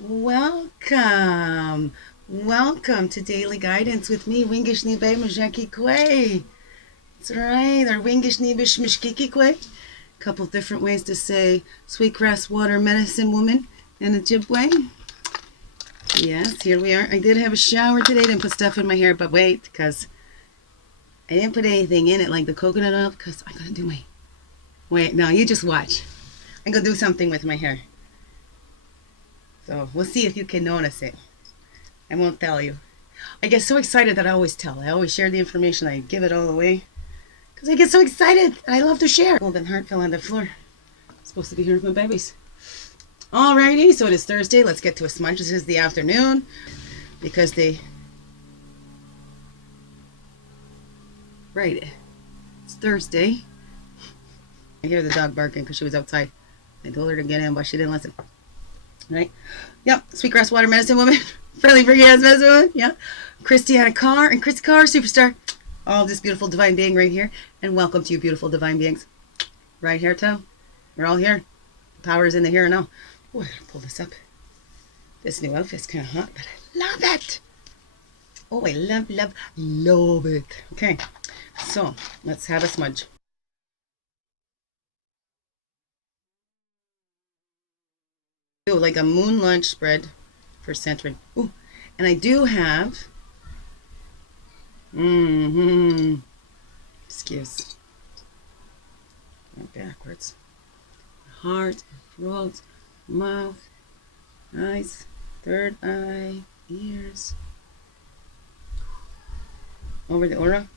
Welcome. Welcome to Daily Guidance with me, Wingish Nibe Majaki Kwe. That's right, or Wingish Nibish Mishkiki Kwe. Couple different ways to say sweetgrass water medicine woman in the Ojibwe. Yes, here we are. I did have a shower today, didn't put stuff in my hair, but wait, because I didn't put anything in it like the coconut oil, because I'm going to do my... Wait, no, you just watch. I'm going to do something with my hair. So we'll see if you can notice it. I won't tell you. I get so excited that I always tell. I always share the information. I give it all away. Because I get so excited and I love to share. Golden heart fell on the floor. I'm supposed to be here with my babies. Alrighty, so it is Thursday. Let's get to a smudge. This is the afternoon. Because Right. It's Thursday. I hear the dog barking because she was outside. I told her to get in, but she didn't listen. Right? Yep. Sweetgrass water medicine woman. Friendly freaky ass medicine woman. Yeah. Christiana Carr and Chris Carr, superstar. All this beautiful divine being right here. And welcome to you, beautiful divine beings. Right here, too. We're all here. The power is in the here and now. Oh, I gotta pull this up. This new outfit's kind of hot, but I love it. Oh, I love it. Okay. So, let's have a smudge. Like a moon lunch spread for centering. Ooh, and I do have excuse. Go backwards. Heart, throat, mouth, eyes, third eye, ears. Over the aura.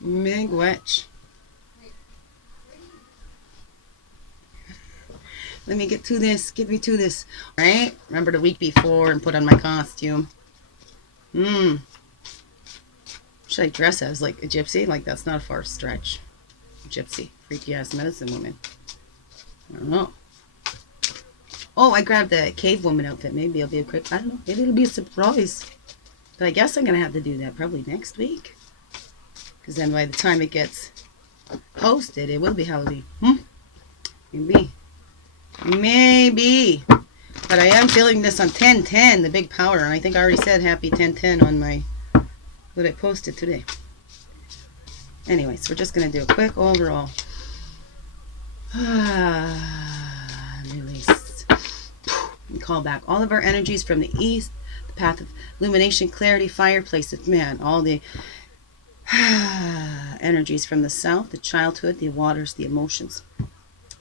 Miigwech. Let me get to this. Get me to this. All right? Remember the week before and put on my costume. Should I dress as like a gypsy? Like that's not a far stretch. Gypsy. Freaky ass medicine woman. I don't know. Oh, I grabbed the cave woman outfit. Maybe it'll be a quick... I don't know. Maybe it'll be a surprise. But I guess I'm going to have to do that probably next week. Because then by the time it gets posted, it will be Halloween. Maybe. Maybe. But I am feeling this on 10/10, the big power. And I think I already said happy 10/10 on my... what I posted today. Anyways, we're just going to do a quick overall. Release. And call back all of our energies from the east, the path of illumination, clarity, fireplace of man, all the energies from the south, the childhood, the waters, the emotions.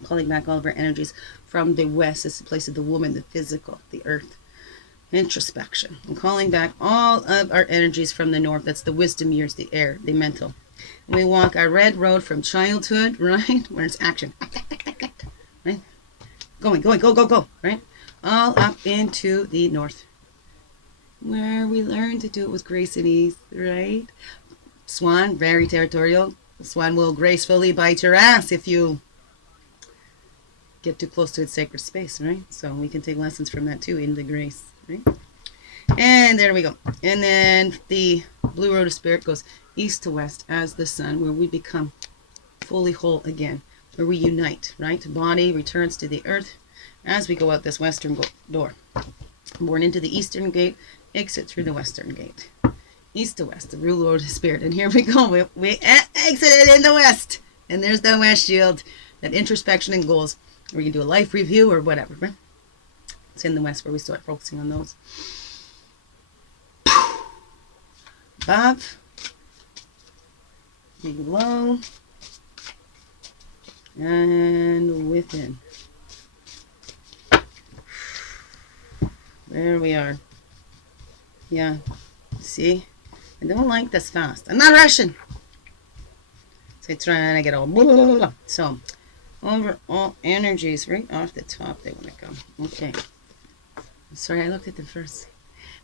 Calling back all of our energies from the west, it's the place of the woman, the physical, the earth, introspection. And calling back all of our energies from the north, that's the wisdom years, the air, the mental. And we walk our red road from childhood, right, where it's action, right, go, right, all up into the north, where we learn to do it with grace and ease, right? Swan, very territorial. The swan will gracefully bite your ass if you get too close to its sacred space, right? So we can take lessons from that too in the grace, right? And there we go. And then the blue road of spirit goes east to west as the sun, where we become fully whole again, where we unite, right? Body returns to the earth as we go out this western door. Born into the eastern gate, exit through the western gate. East to west, the blue road of spirit. And here we go. We exited in the west. And there's the west shield, that introspection and goals. We can do a life review or whatever, right? It's in the west where we start focusing on those. Above, below, and within. There we are. Yeah, see? I don't like this fast. I'm not rushing. So I'm trying to get all blah, blah, blah, blah. So, overall energies right off the top, they want to go. Okay. Sorry, I looked at them first.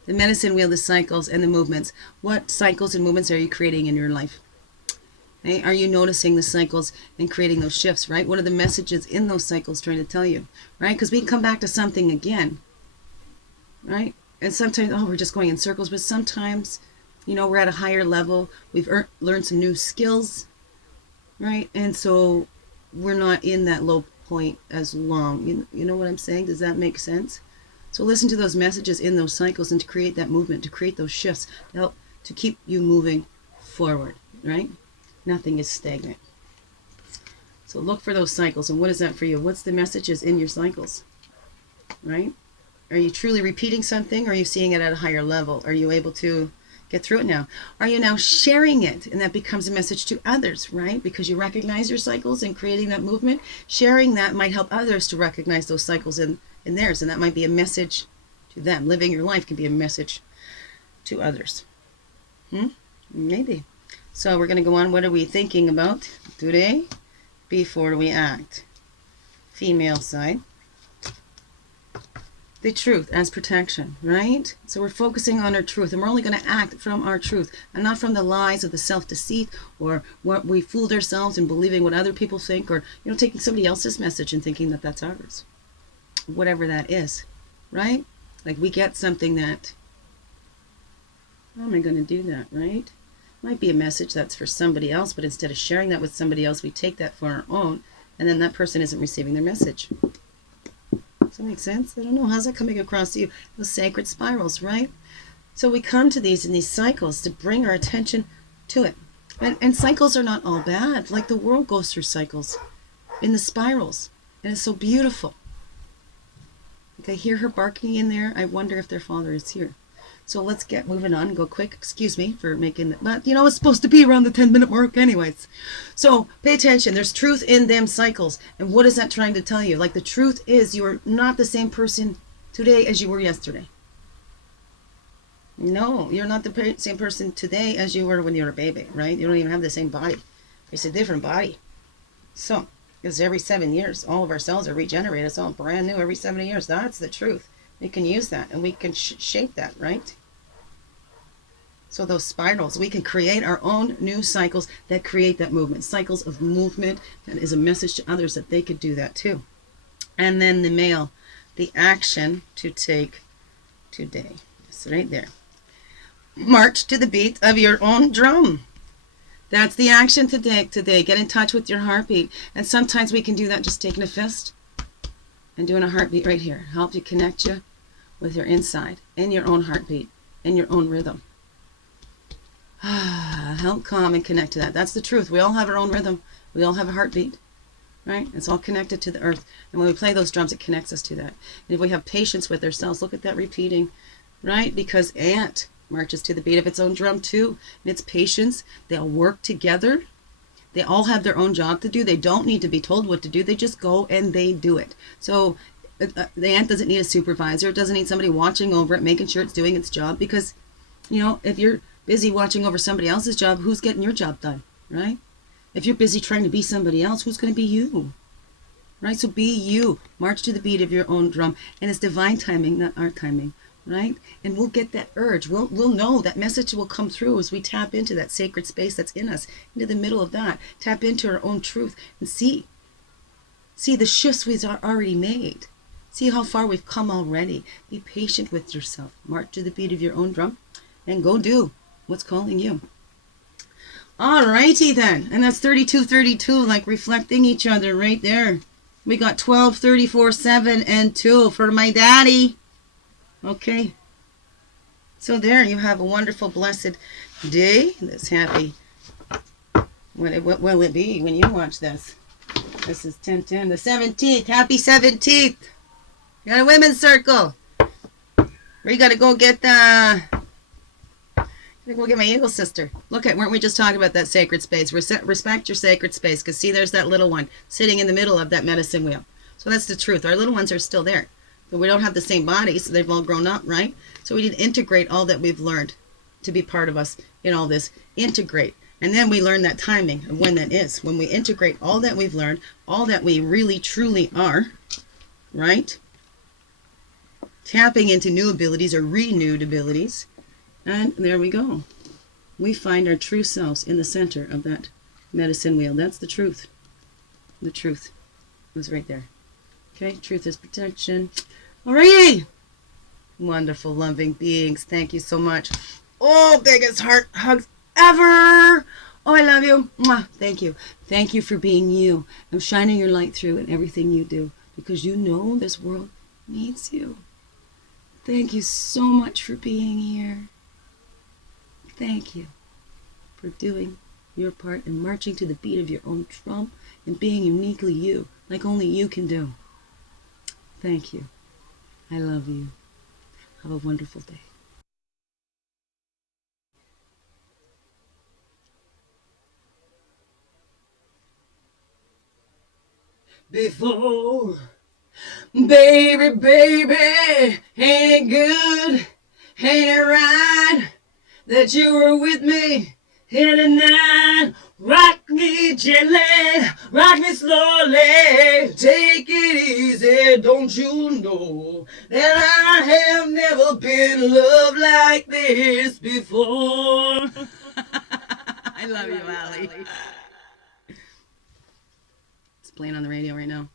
The medicine wheel, the cycles, and the movements. What cycles and movements are you creating in your life? Right? Are you noticing the cycles and creating those shifts, right? What are the messages in those cycles trying to tell you, right? Because we can come back to something again, right? And sometimes, we're just going in circles, but sometimes, we're at a higher level. We've learned some new skills, right? And so we're not in that low point as long. You know what I'm saying? Does that make sense? So listen to those messages in those cycles and to create that movement, to create those shifts, to help to keep you moving forward, right? Nothing is stagnant. So look for those cycles. And what is that for you? What's the messages in your cycles, right? Are you truly repeating something, or are you seeing it at a higher level? Are you able to get through it now? Are you now sharing it, and that becomes a message to others, right? Because you recognize your cycles and creating that movement. Sharing that might help others to recognize those cycles in theirs, and that might be a message to them. Living your life can be a message to others. Maybe. So we're going to go on. What are we thinking about today before we act? Female side. The truth as protection, right? So we're focusing on our truth, and we're only going to act from our truth and not from the lies of the self-deceit or what we fooled ourselves in believing what other people think, or taking somebody else's message and thinking that that's ours, whatever that is, right? Like we get something that, how am I going to do that, right? Might be a message that's for somebody else, but instead of sharing that with somebody else, we take that for our own, and then that person isn't receiving their message. Does that make sense? I don't know. How's that coming across to you? Those sacred spirals, right? So we come to these in these cycles to bring our attention to it. And cycles are not all bad. Like the world goes through cycles in the spirals. And it's so beautiful. Like I hear her barking in there. I wonder if their father is here. So let's get moving on and go quick. Excuse me for making that. But it's supposed to be around the 10-minute mark anyways. So pay attention. There's truth in them cycles. And what is that trying to tell you? Like the truth is you're not the same person today as you were yesterday. No, you're not the same person today as you were when you were a baby, right? You don't even have the same body. It's a different body. So, because every 7 years, all of our cells are regenerated. It's all brand new every 70 years. That's the truth. We can use that and we can shape that, right? So those spirals, we can create our own new cycles that create that movement. Cycles of movement that is a message to others that they could do that too. And then the male, the action to take today. It's right there. March to the beat of your own drum. That's the action to take today. Get in touch with your heartbeat. And sometimes we can do that just taking a fist and doing a heartbeat right here. Help you connect you with your inside and your own heartbeat and your own rhythm. Help calm and connect to that. That's the truth. We all have our own rhythm. We all have a heartbeat, right? It's all connected to the earth. And when we play those drums, it connects us to that. And if we have patience with ourselves, look at that repeating, right? Because ant marches to the beat of its own drum too. And it's patience. They all work together. They all have their own job to do. They don't need to be told what to do. They just go and they do it. So the ant doesn't need a supervisor. It doesn't need somebody watching over it, making sure it's doing its job. Because, if you're busy watching over somebody else's job, who's getting your job done, right? If you're busy trying to be somebody else, who's going to be you, right? So be you. March to the beat of your own drum. And it's divine timing, not our timing, right? And we'll get that urge. We'll know that message will come through as we tap into that sacred space that's in us, into the middle of that. Tap into our own truth and see the shifts we've already made. See how far we've come already. Be patient with yourself. March to the beat of your own drum and go do what's calling you. Alrighty then. And that's 3232, like reflecting each other right there. We got 12, 34, 7, and 2 for my daddy. Okay. So there you have a wonderful, blessed day. That's happy. What will it be when you watch this? This is 10/10, the 17th. Happy 17th. You got a women's circle. We got to go get Go get my eagle sister. Look at, weren't we just talking about that sacred space? Respect your sacred space, because see, there's that little one sitting in the middle of that medicine wheel. So that's the truth. Our little ones are still there, but we don't have the same bodies. So they've all grown up, right? So we need to integrate all that we've learned to be part of us in all this. Integrate. And then we learn that timing of when that is. When we integrate all that we've learned, all that we really truly are, right? Tapping into new abilities or renewed abilities. And there we go. We find our true selves in the center of that medicine wheel. That's the truth. The truth was right there. Okay, truth is protection. Alrighty. Wonderful, loving beings. Thank you so much. Oh, biggest heart hugs ever. Oh, I love you. Mwah. Thank you. Thank you for being you. I'm shining your light through in everything you do because you know this world needs you. Thank you so much for being here. Thank you for doing your part and marching to the beat of your own drum and being uniquely you, like only you can do. Thank you. I love you. Have a wonderful day. Before, baby, baby, ain't it good, ain't it right that you were with me here tonight? Rock me gently, rock me slowly, take it easy, don't you know that I have never been loved like this before? I love you, Allie. It's playing on the radio right now.